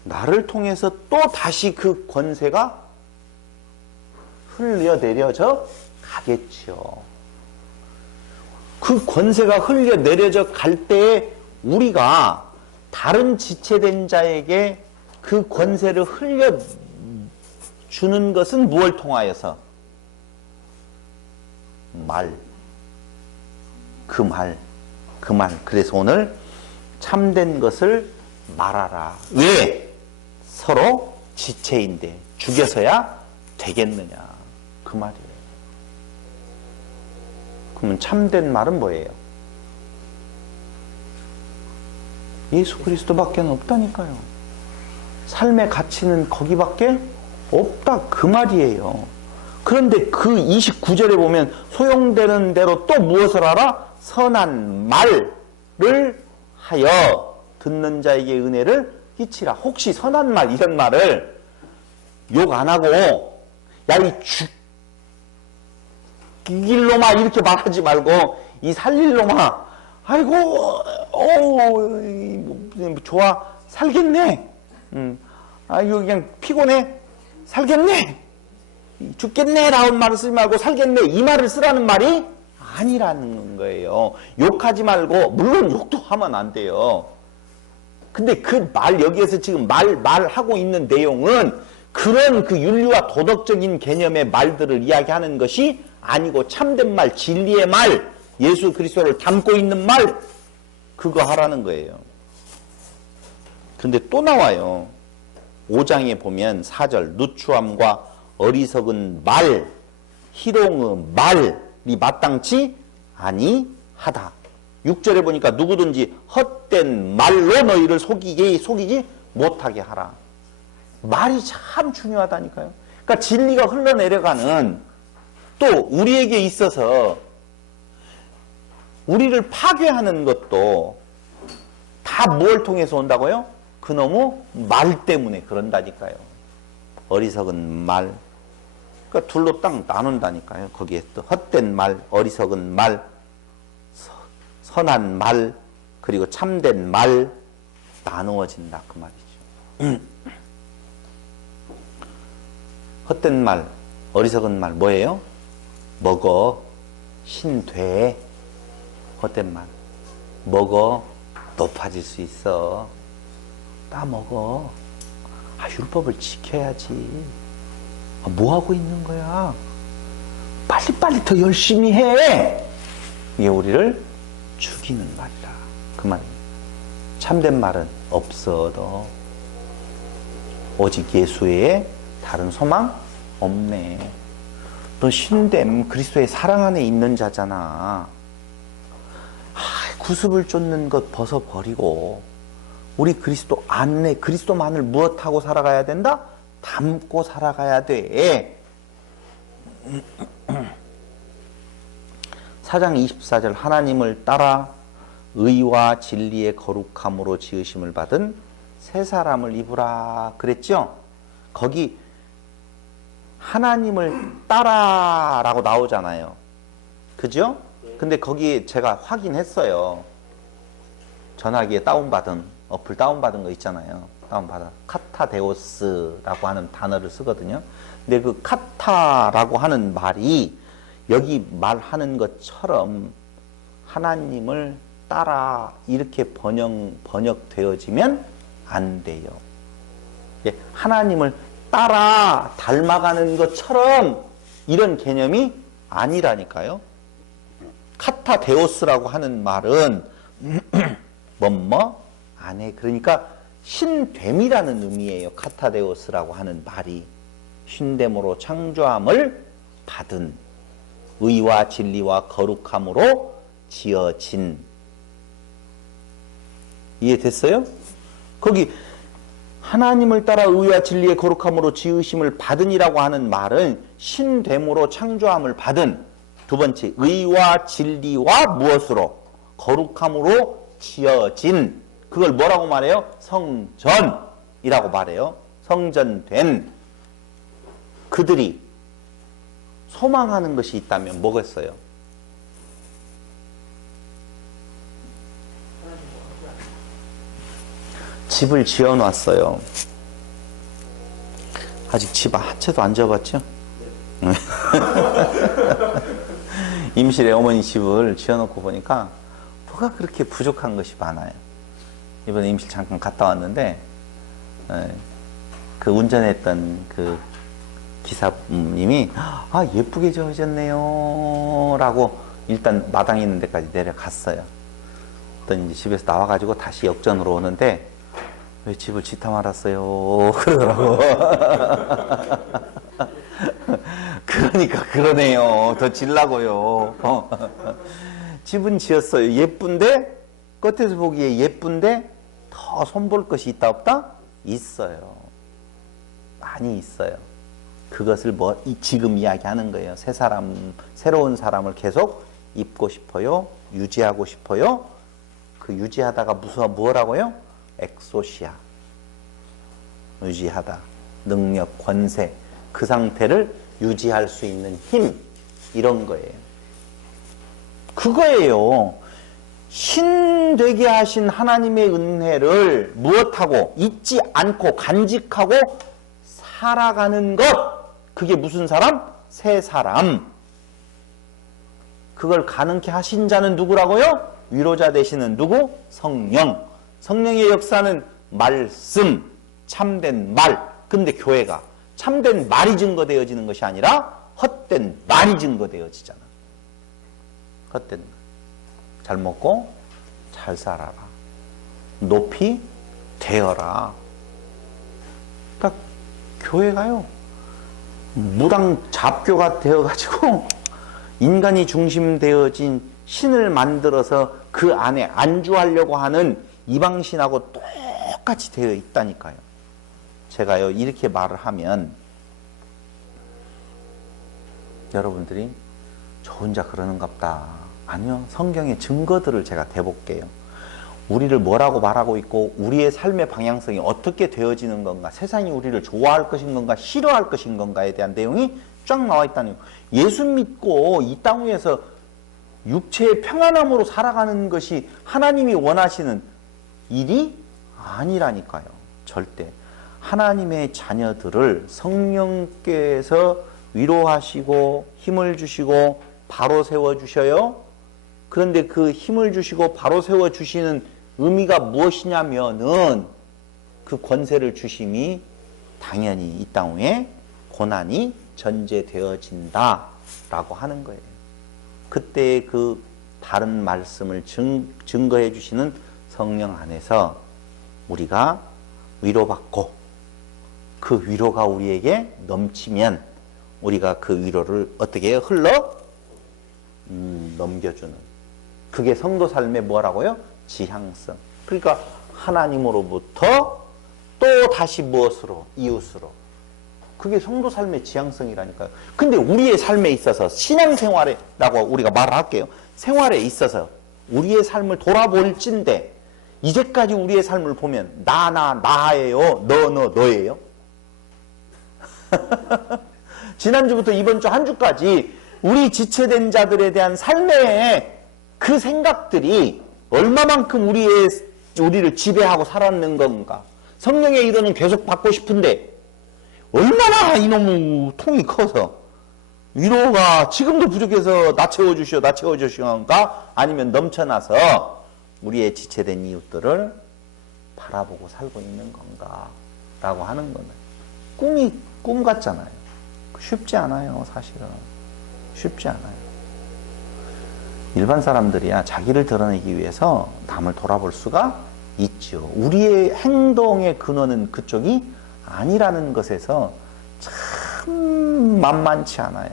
나를 통해서 또 다시 그 권세가 흘려내려져 가겠죠. 그 권세가 흘려내려져 갈 때에 우리가 다른 지체된 자에게 그 권세를 흘려주는 것은 무엇을 통하여서? 말. 그 말. 그래서 오늘 참된 것을 말하라. 왜? 서로 지체인데 죽여서야 되겠느냐. 그 말이에요. 그러면 참된 말은 뭐예요? 예수 그리스도밖에 없다니까요. 삶의 가치는 거기밖에 없다. 그 말이에요. 그런데 그 29절에 보면 소용되는 대로 또 무엇을 하라? 선한 말을 하여 듣는 자에게 은혜를 끼치라. 혹시 선한 말 이런 말을 욕 안 하고 야 이 죽일 놈아 이렇게 말하지 말고 이 살릴 놈아 아이고 좋아 살겠네. 아이고 그냥 피곤해 살겠네. 죽겠네 라는 말을 쓰지 말고 살겠네 이 말을 쓰라는 말이 아니라는 거예요. 욕하지 말고 물론 욕도 하면 안 돼요. 근데 그 말 여기에서 지금 말하고 있는 내용은 그런 그 윤리와 도덕적인 개념의 말들을 이야기하는 것이 아니고 참된 말, 진리의 말, 예수 그리스도를 담고 있는 말 그거 하라는 거예요. 근데 또 나와요. 5장에 보면 4절 누추함과 어리석은 말, 희롱의 말이 마땅치 아니하다. 6절에 보니까 누구든지 헛된 말로 너희를 속이지 못하게 하라. 말이 참 중요하다니까요. 그러니까 진리가 흘러내려가는 또 우리에게 있어서 우리를 파괴하는 것도 다 뭘 통해서 온다고요? 그놈의 말 때문에 그런다니까요. 어리석은 말. 그러니까 둘로 딱 나눈다니까요. 거기에 또 헛된 말, 어리석은 말, 선한 말, 그리고 참된 말 나누어진다. 그 말이죠. 헛된 말, 어리석은 말 뭐예요? 먹어, 신돼. 헛된 말. 먹어, 높아질 수 있어. 다 먹어. 율법을 지켜야지. 뭐 하고 있는 거야? 빨리빨리 더 열심히 해. 이게 우리를 죽이는 말이다. 그 말입니다. 참된 말은 없어도 오직 예수 외에 다른 소망 없네. 너 신됨 그리스도의 사랑 안에 있는 자잖아. 구습을 쫓는 것 벗어버리고 우리 그리스도 안에 그리스도만을 무엇하고 살아가야 된다? 담고 살아가야 돼. 4장 24절 하나님을 따라 의와 진리의 거룩함으로 지으심을 받은 새 사람을 입으라 그랬죠? 거기 하나님을 따라라고 나오잖아요. 그죠? 근데 거기 제가 확인했어요. 전화기에 다운받은 어플 다운받은 거 있잖아요. 다운받아 카타데오스라고 하는 단어를 쓰거든요. 근데 그 카타라고 하는 말이 여기 말하는 것처럼 하나님을 따라 이렇게 번역되어지면 안 돼요. 하나님을 따라 닮아가는 것처럼 이런 개념이 아니라니까요. 카타데오스라고 하는 말은 뭐뭐 안에, 그러니까 신됨이라는 의미예요. 카타데오스라고 하는 말이 신됨으로 창조함을 받은, 의와 진리와 거룩함으로 지어진. 이해됐어요? 거기 하나님을 따라 의와 진리의 거룩함으로 지으심을 받은이라고 하는 말은 신됨으로 창조함을 받은, 두 번째 의와 진리와 무엇으로? 거룩함으로 지어진. 그걸 뭐라고 말해요? 성전이라고 말해요. 성전된. 그들이 소망하는 것이 있다면 뭐겠어요? 집을 지어놨어요. 아직 집 한 채도 안 지어봤죠? 임실에 어머니 집을 지어놓고 보니까 뭐가 그렇게 부족한 것이 많아요. 이번에 임실 잠깐 갔다 왔는데 그 운전했던 그 기사님이 예쁘게 지어졌네요 라고 일단 마당에 있는 데까지 내려갔어요. 어떤 이제 집에서 나와가지고 다시 역전으로 오는데 왜 집을 짓다 말았어요 그러더라고. 그러니까 그러네요. 더 질라고요. 집은 지었어요. 예쁜데, 겉에서 보기에 예쁜데 더 손볼 것이 있다 없다? 있어요. 많이 있어요. 그것을 지금 이야기하는 거예요. 새로운 사람을 계속 입고 싶어요. 유지하고 싶어요. 그 유지하다가 뭐라고요? 엑소시아. 유지하다. 능력, 권세. 그 상태를 유지할 수 있는 힘. 이런 거예요. 그거예요. 신 되게 하신 하나님의 은혜를 무엇하고 잊지 않고 간직하고 살아가는 것. 그게 무슨 사람? 새 사람. 그걸 가능케 하신 자는 누구라고요? 위로자 되시는 누구? 성령. 성령의 역사는 말씀, 참된 말. 근데 교회가 참된 말이 증거되어지는 것이 아니라 헛된 말이 증거되어지잖아. 헛된 말. 잘 먹고 잘 살아라. 높이 되어라. 그러니까 교회가요, 무당 잡교가 되어가지고 인간이 중심되어진 신을 만들어서 그 안에 안주하려고 하는 이방신하고 똑같이 되어 있다니까요. 제가요 이렇게 말을 하면 여러분들이 저 혼자 그러는갑다. 아니요, 성경의 증거들을 제가 대볼게요. 우리를 뭐라고 말하고 있고 우리의 삶의 방향성이 어떻게 되어지는 건가, 세상이 우리를 좋아할 것인 건가 싫어할 것인 건가에 대한 내용이 쫙 나와 있다는 거예요. 예수 믿고 이 땅 위에서 육체의 평안함으로 살아가는 것이 하나님이 원하시는 일이 아니라니까요. 절대. 하나님의 자녀들을 성령께서 위로하시고 힘을 주시고 바로 세워주셔요. 그런데 그 힘을 주시고 바로 세워주시는 의미가 무엇이냐면은 그 권세를 주심이 당연히 이 땅 위에 고난이 전제되어진다 라고 하는 거예요. 그때 그 다른 말씀을 증거해 주시는 성령 안에서 우리가 위로받고 그 위로가 우리에게 넘치면 우리가 그 위로를 어떻게 해요? 넘겨주는. 그게 성도 삶의 뭐라고요? 지향성. 그러니까 하나님으로부터 또 다시 무엇으로? 이웃으로. 그게 성도 삶의 지향성이라니까요. 근데 우리의 삶에 있어서 신앙생활이라고 우리가 말을 할게요. 생활에 있어서 우리의 삶을 돌아볼진데 이제까지 우리의 삶을 보면 나예요? 너예요? 지난주부터 이번 주 한 주까지 우리 지체된 자들에 대한 삶의 그 생각들이 얼마만큼 우리를 지배하고 살았는 건가. 성령의 위로는 계속 받고 싶은데 얼마나 이놈의 통이 커서 위로가 지금도 부족해서 나 채워주시오, 나 채워주시오가 아니면 넘쳐나서 우리의 지체된 이웃들을 바라보고 살고 있는 건가? 라고 하는 거는 꿈 같잖아요. 쉽지 않아요, 사실은. 쉽지 않아요. 일반 사람들이야 자기를 드러내기 위해서 남을 돌아볼 수가 있죠. 우리의 행동의 근원은 그쪽이 아니라는 것에서 참 만만치 않아요.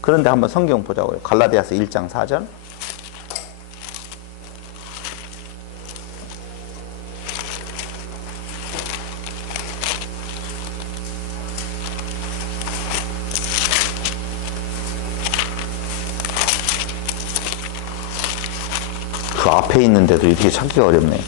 그런데 한번 성경 보자고요. 갈라디아서 1장 4절. 그 앞에 있는데도 이렇게 찾기가 어렵네.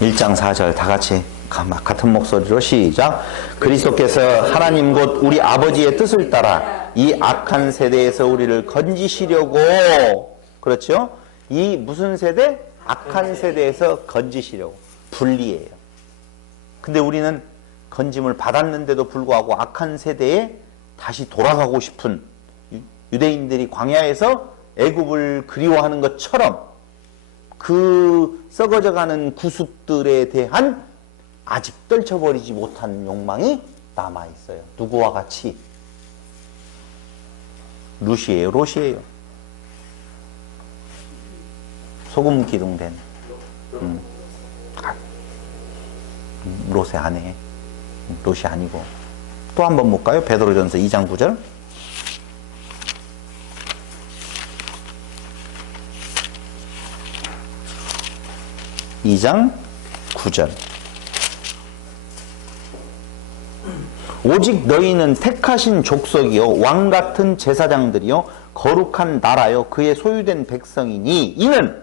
1장 4절 다 같이 같은 목소리로 시작. 그리스도께서 하나님 곧 우리 아버지의 뜻을 따라 이 악한 세대에서 우리를 건지시려고, 그렇죠? 이 무슨 세대? 악한 세대에서 건지시려고. 분리예요. 근데 우리는 건짐을 받았는데도 불구하고 악한 세대에 다시 돌아가고 싶은, 유대인들이 광야에서 애굽을 그리워하는 것처럼 그 썩어져가는 구습들에 대한 아직 떨쳐버리지 못한 욕망이 남아있어요. 누구와 같이? 룻이에요, 롯이에요? 소금 기둥된 롯의 아내. 롯이 아니고. 또 한 번 볼까요? 베드로전서 2장 9절. 2장 9절. 오직 너희는 택하신 족속이요 왕같은 제사장들이요 거룩한 나라요 그의 소유된 백성이니 이는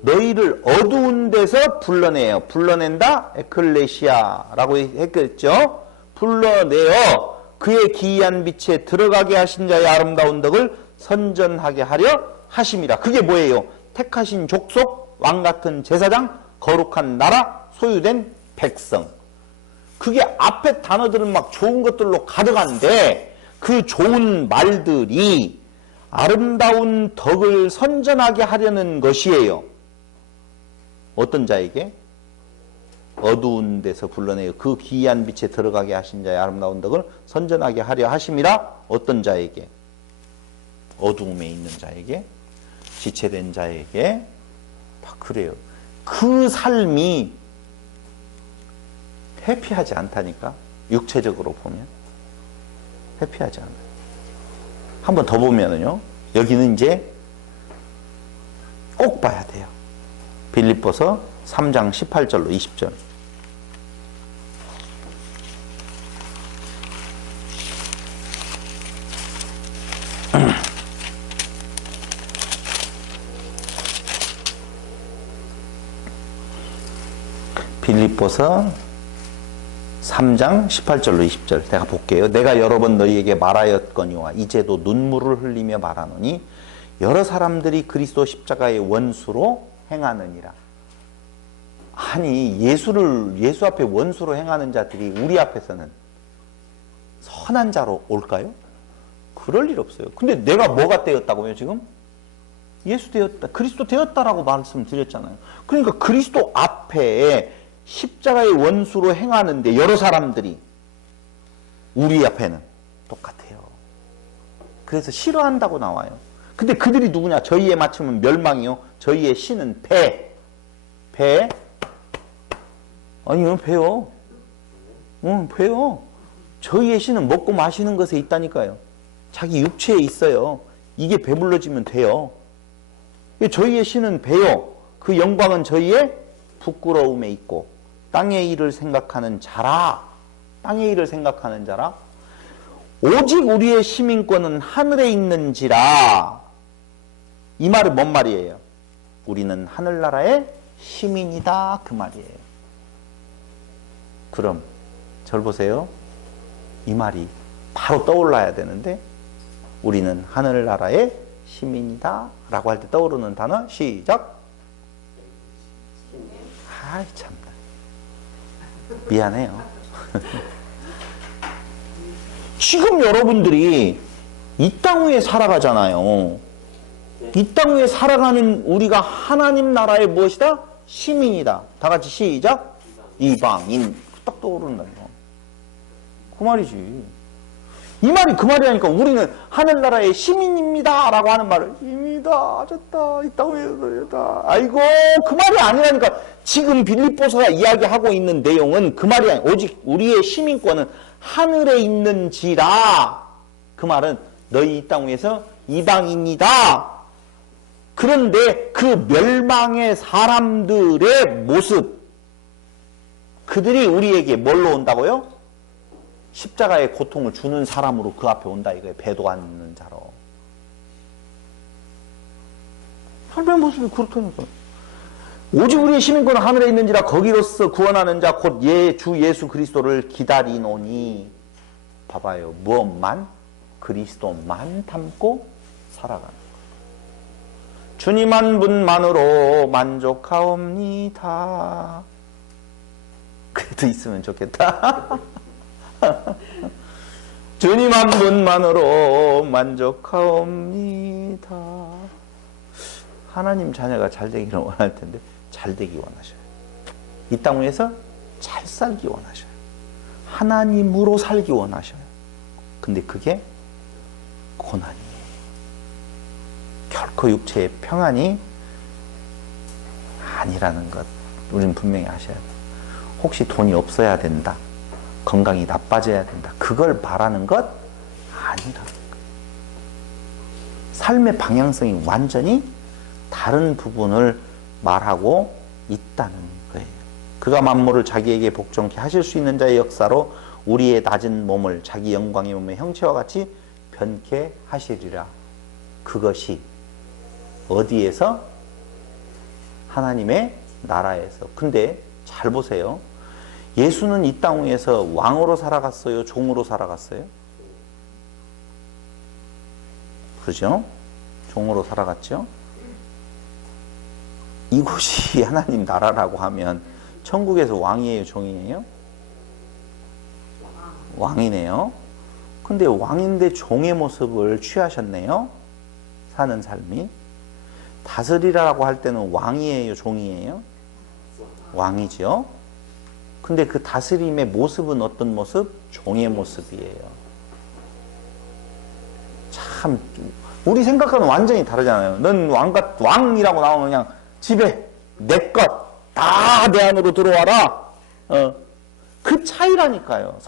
너희를 어두운 데서 불러내요. 불러낸다? 에클레시아라고 했겠죠. 불러내어 그의 기이한 빛에 들어가게 하신 자의 아름다운 덕을 선전하게 하려 하심이라. 그게 뭐예요? 택하신 족속, 왕같은 제사장, 거룩한 나라, 소유된 백성. 그게 앞에 단어들은 막 좋은 것들로 가득한데 그 좋은 말들이 아름다운 덕을 선전하게 하려는 것이에요. 어떤 자에게? 어두운 데서 불러내어 그 기이한 빛에 들어가게 하신 자의 아름다운 덕을 선전하게 하려 하심이라. 어떤 자에게? 어두움에 있는 자에게, 지체된 자에게. 막 그래요. 그 삶이 해피하지 않다니까. 육체적으로 보면 해피하지 않아요. 한 번 더 보면은요, 여기는 이제 꼭 봐야 돼요. 빌립보서 3장 18절로 20절. 빌립보서 3장 18절로 20절 내가 볼게요. 내가 여러 번 너희에게 말하였거니와 이제도 눈물을 흘리며 말하노니 여러 사람들이 그리스도 십자가의 원수로 행하느니라. 아니 예수 앞에 원수로 행하는 자들이 우리 앞에서는 선한 자로 올까요? 그럴 일 없어요. 근데 내가 뭐가 되었다고요 지금? 예수 되었다, 그리스도 되었다라고 말씀드렸잖아요. 그러니까 그리스도 앞에 십자가의 원수로 행하는데 여러 사람들이 우리 앞에는 똑같아요. 그래서 싫어한다고 나와요. 근데 그들이 누구냐? 저희의 맞춤은 멸망이요 저희의 신은 배. 아니요 배요. 배요. 저희의 신은 먹고 마시는 것에 있다니까요. 자기 육체에 있어요. 이게 배불러지면 돼요. 저희의 신은 배요. 그 영광은 저희의 부끄러움에 있고 땅의 일을 생각하는 자라. 땅의 일을 생각하는 자라. 오직 우리의 시민권은 하늘에 있는지라. 이 말은 뭔 말이에요? 우리는 하늘나라의 시민이다 그 말이에요. 그럼 절 보세요. 이 말이 바로 떠올라야 되는데 우리는 하늘나라의 시민이다 라고 할 때 떠오르는 단어 시작. 아이 참나 미안해요. 지금 여러분들이 이 땅 위에 살아가잖아요. 이 땅 위에 살아가는 우리가 하나님 나라의 무엇이다? 시민이다. 다 같이 시작. 이방인. 딱 떠오른다. 그 말이지. 이 말이 그 말이라니까. 우리는 하늘나라의 시민입니다 라고 하는 말을 입니다. 아졌다. 이 땅 위에다. 아이고 그 말이 아니라니까. 지금 빌립보서가 이야기하고 있는 내용은 그 말이 아니야. 오직 우리의 시민권은 하늘에 있는지라. 그 말은 너희 이 땅 위에서 이방인이다. 그런데 그 멸망의 사람들의 모습, 그들이 우리에게 뭘로 온다고요? 십자가의 고통을 주는 사람으로 그 앞에 온다 이거예요. 배도하는 자로. 삶의 모습이 그렇다니까. 오직 우리의 시민권은 하늘에 있는지라 거기로서 구원하는 자 곧 주 예수 그리스도를 기다리노니. 봐봐요. 무엇만? 그리스도만 담고 살아가는 거예요. 주님 한 분만으로 만족하옵니다. 그래도 있으면 좋겠다. 주님 한 분만으로 만족하옵니다. 하나님 자녀가 잘 되기를 원할 텐데 잘 되기 원하셔요. 이 땅 위에서 잘 살기 원하셔요. 하나님으로 살기 원하셔요. 근데 그게 고난이에요. 결코 육체의 평안이 아니라는 것 우리는 분명히 아셔야 돼요. 혹시 돈이 없어야 된다, 건강이 나빠져야 된다, 그걸 바라는 것 아니라는 거예요. 삶의 방향성이 완전히 다른 부분을 말하고 있다는 거예요. 그가 만물을 자기에게 복종케 하실 수 있는 자의 역사로 우리의 낮은 몸을 자기 영광의 몸의 형체와 같이 변케 하시리라. 그것이 어디에서? 하나님의 나라에서. 근데 잘 보세요. 예수는 이 땅 위에서 왕으로 살아갔어요? 종으로 살아갔어요? 그죠? 종으로 살아갔죠? 이곳이 하나님 나라라고 하면 천국에서 왕이에요? 종이에요? 왕이네요. 근데 왕인데 종의 모습을 취하셨네요. 사는 삶이. 다스리라고 할 때는 왕이에요? 종이에요? 왕이죠. 근데 그 다스림의 모습은 어떤 모습? 종의 모습이에요. 참 우리 생각과는 완전히 다르잖아요. 넌 왕이라고 나오면 그냥 집에 내 것 다 내 안으로 들어와라. 그 차이라니까요.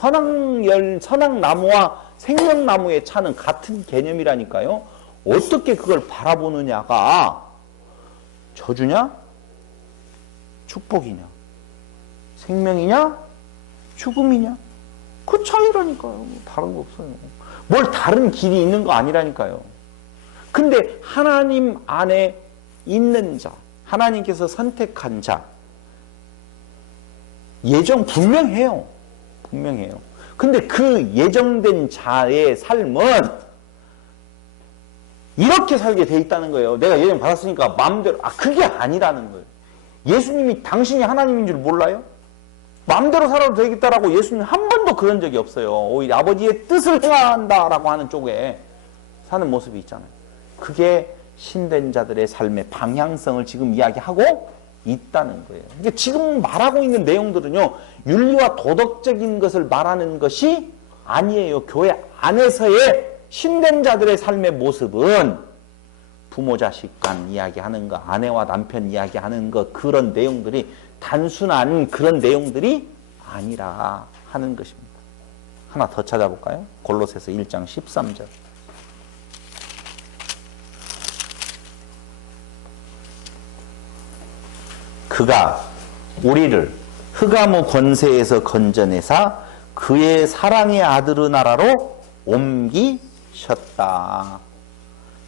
선악나무와 생명나무의 차는 같은 개념이라니까요. 어떻게 그걸 바라보느냐가 저주냐? 축복이냐? 생명이냐? 죽음이냐? 그 차이라니까요. 다른 거 없어요. 뭘 다른 길이 있는 거 아니라니까요. 근데 하나님 안에 있는 자, 하나님께서 선택한 자, 예정 분명해요. 분명해요. 근데 그 예정된 자의 삶은 이렇게 살게 돼 있다는 거예요. 내가 예정 받았으니까 마음대로. 그게 아니라는 거예요. 예수님이 당신이 하나님인 줄 몰라요? 마음대로 살아도 되겠다라고 예수님 한 번도 그런 적이 없어요. 오히려 아버지의 뜻을 행한다라고 하는 쪽에 사는 모습이 있잖아요. 그게 신된 자들의 삶의 방향성을 지금 이야기하고 있다는 거예요. 그러니까 지금 말하고 있는 내용들은요, 윤리와 도덕적인 것을 말하는 것이 아니에요. 교회 안에서의 신된 자들의 삶의 모습은 부모 자식 간 이야기하는 거, 아내와 남편 이야기하는 거, 그런 내용들이 단순한 그런 내용들이 아니라 하는 것입니다. 하나 더 찾아볼까요? 골로새서 1장 13절. 그가 우리를 흑암의 권세에서 건져내사 그의 사랑의 아들의 나라로 옮기셨다.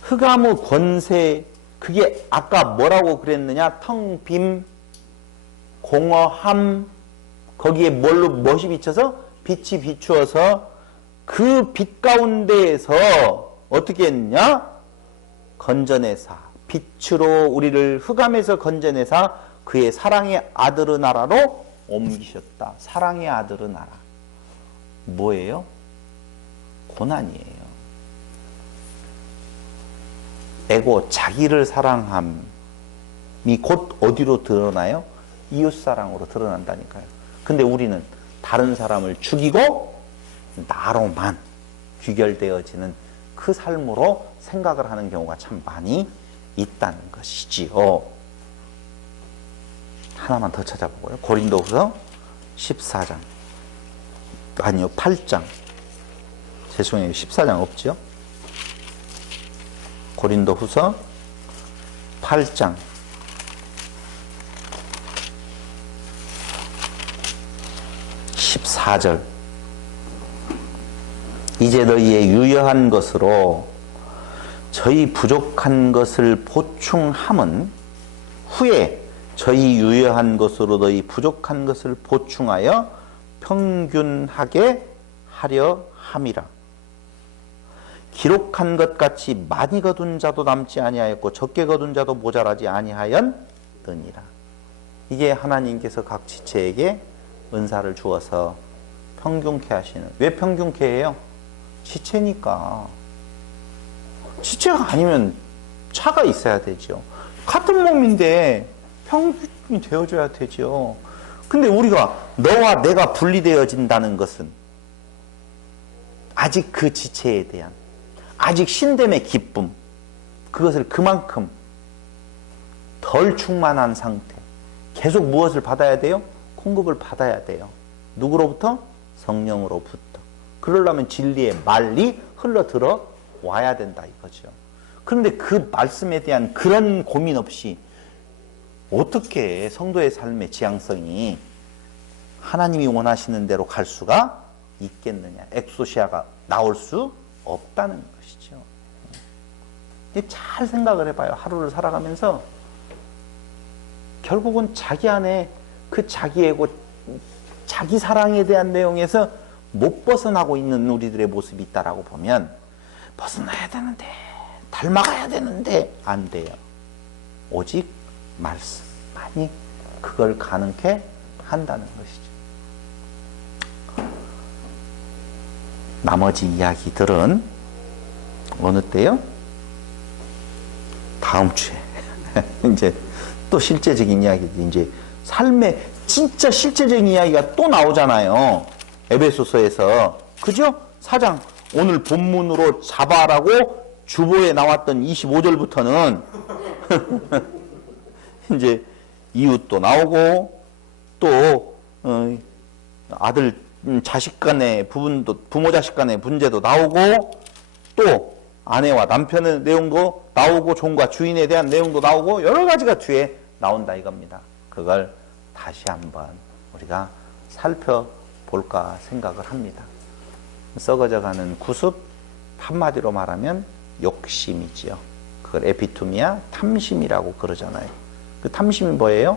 흑암의 권세, 그게 아까 뭐라고 그랬느냐? 텅빔, 공허함, 거기에 무엇이 비쳐서? 빛이 비추어서 그 빛 가운데에서 어떻게 했느냐? 건져내사, 빛으로 우리를 흑암에서 건져내사 그의 사랑의 아들의 나라로 옮기셨다. 사랑의 아들의 나라. 뭐예요? 고난이에요. 에고, 자기를 사랑함이 곧 어디로 드러나요? 이웃사랑으로 드러난다니까요. 근데 우리는 다른 사람을 죽이고 나로만 귀결되어지는 그 삶으로 생각을 하는 경우가 참 많이 있다는 것이지요. 하나만 더 찾아보고요. 고린도후서 14장. 아니요, 8장. 죄송해요. 14장 없죠? 고린도후서 8장. 14절. 이제 너희의 유여한 것으로 저희 부족한 것을 보충함은 후에 저희 유여한 것으로 너희 부족한 것을 보충하여 평균하게 하려 함이라. 기록한 것 같이 많이 거둔 자도 남지 아니하였고 적게 거둔 자도 모자라지 아니하였느니라. 이게 하나님께서 각 지체에게 은사를 주어서 평균케 하시는. 왜 평균케 해요? 지체니까. 지체가 아니면 차가 있어야 되죠. 같은 몸인데 평균이 되어줘야 되죠. 근데 우리가 너와 내가 분리되어진다는 것은 아직 그 지체에 대한 아직 신됨의 기쁨, 그것을 그만큼 덜 충만한 상태, 계속 무엇을 받아야 돼요? 공급을 받아야 돼요. 누구로부터? 성령으로부터. 그러려면 진리의 말이 흘러들어 와야 된다 이거죠. 그런데 그 말씀에 대한 그런 고민 없이 어떻게 성도의 삶의 지향성이 하나님이 원하시는 대로 갈 수가 있겠느냐. 엑소시아가 나올 수 없다는 것이죠. 잘 생각을 해봐요. 하루를 살아가면서 결국은 자기 안에 그 자기애고 자기 사랑에 대한 내용에서 못 벗어나고 있는 우리들의 모습이 있다라고 보면 벗어나야 되는데, 닮아가야 되는데 안 돼요. 오직 말씀만이 그걸 가능케 한다는 것이죠. 나머지 이야기들은 어느 때요? 다음 주에 이제 또 실제적인 이야기들, 이제 삶의 진짜 실제적인 이야기가 또 나오잖아요. 에베소서에서. 그죠? 4장 오늘 본문으로 잡아라고 주보에 나왔던 25절부터는 이제 이웃도 나오고 또 아들 자식 간의 부모 자식 간의 문제도 나오고 또 아내와 남편의 내용도 나오고 종과 주인에 대한 내용도 나오고 여러 가지가 뒤에 나온다 이겁니다. 그걸 다시 한번 우리가 살펴볼까 생각을 합니다. 썩어져가는 구습, 한마디로 말하면 욕심이지요. 그걸 에피투미아, 탐심이라고 그러잖아요. 그 탐심이 뭐예요?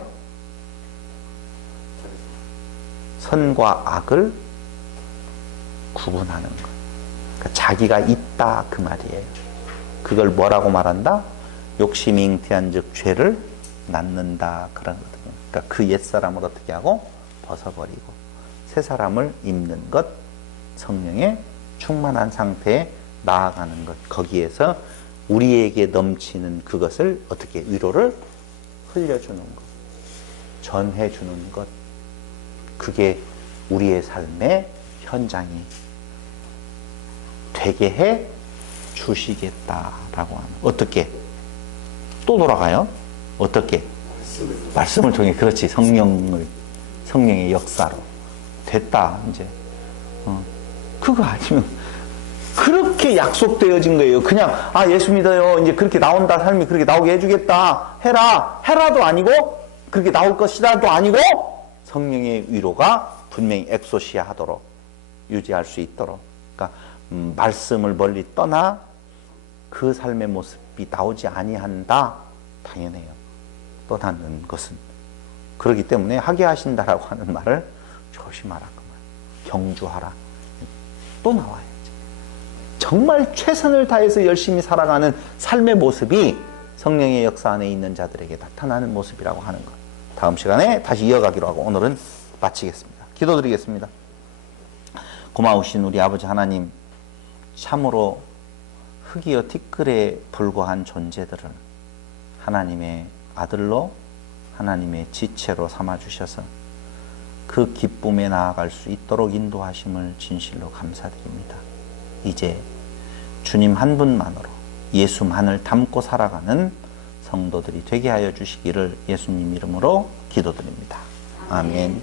선과 악을 구분하는 것. 그러니까 자기가 있다 그 말이에요. 그걸 뭐라고 말한다? 욕심이 잉태한 즉 죄를 낳는다 그러거든요. 그러니까 그 옛사람을 어떻게 하고 벗어버리고 새 사람을 입는 것, 성령의 충만한 상태에 나아가는 것, 거기에서 우리에게 넘치는 그것을 어떻게 위로를 흘려주는 것, 전해주는 것, 그게 우리의 삶의 현장이 되게 해 주시겠다라고 하는. 어떻게? 또 돌아가요? 어떻게? 말씀을 통해. 그렇지. 성령의 역사로. 됐다, 이제. 그거 아니면, 그렇게 약속되어진 거예요. 그냥, 예수 믿어요. 이제 그렇게 나온다. 삶이 그렇게 나오게 해주겠다. 해라도 아니고, 그렇게 나올 것이다도 아니고, 성령의 위로가 분명히 엑소시아 하도록, 유지할 수 있도록. 그러니까, 말씀을 멀리 떠나 그 삶의 모습이 나오지 아니한다. 당연해요. 떠나는 것은. 그렇기 때문에 하게 하신다라고 하는 말을 조심하라. 경주하라. 또 나와야지. 정말 최선을 다해서 열심히 살아가는 삶의 모습이 성령의 역사 안에 있는 자들에게 나타나는 모습이라고 하는 것. 다음 시간에 다시 이어가기로 하고 오늘은 마치겠습니다. 기도드리겠습니다. 고마우신 우리 아버지 하나님, 참으로 흙이요 티끌에 불과한 존재들을 하나님의 아들로 하나님의 지체로 삼아주셔서 그 기쁨에 나아갈 수 있도록 인도하심을 진실로 감사드립니다. 이제 주님 한 분만으로 예수만을 담고 살아가는 성도들이 되게 하여 주시기를 예수님 이름으로 기도드립니다. 아멘.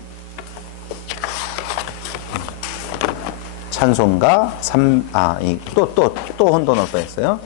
찬송가 또 혼돈을 또 했어요.